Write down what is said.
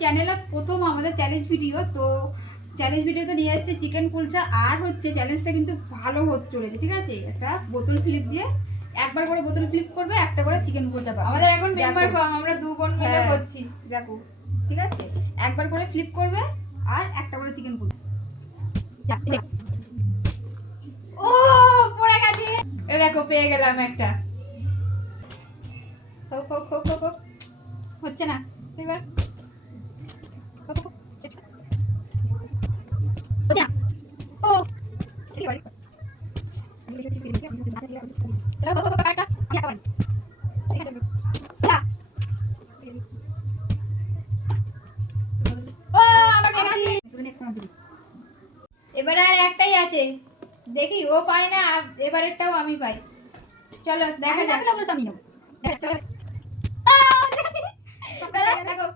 চ্যানেলে প্রথম আমাদের চ্যালেঞ্জ ভিডিও, তো চ্যালেঞ্জ ভিডিওতে নিয়ে এসেছে চিকেন কুলচা। আর হচ্ছে চ্যালেঞ্জটা কিন্তু ভালো হতে চলেছে, ঠিক আছে? একটা বোতল ফ্লিপ দিয়ে একবার করে বোতল ফ্লিপ করবে, একটা করে চিকেন কুলচা পাবে। আমাদের এখন মেম্বার কম, আমরা দু বোন মিলে করছি। দেখো, ঠিক আছে? একবার করে ফ্লিপ করবে আর একটা করে চিকেন কুলচা। ও পড়ে গেছে, এ দেখো পেয়ে গেলাম একটা। হচ্ছে না এবার। এবার আর একটাই আছে, দেখি ও পায় না, এবারেরটাও আমি পাই। চলো দেখা যাক। আমি নেবো। দেখো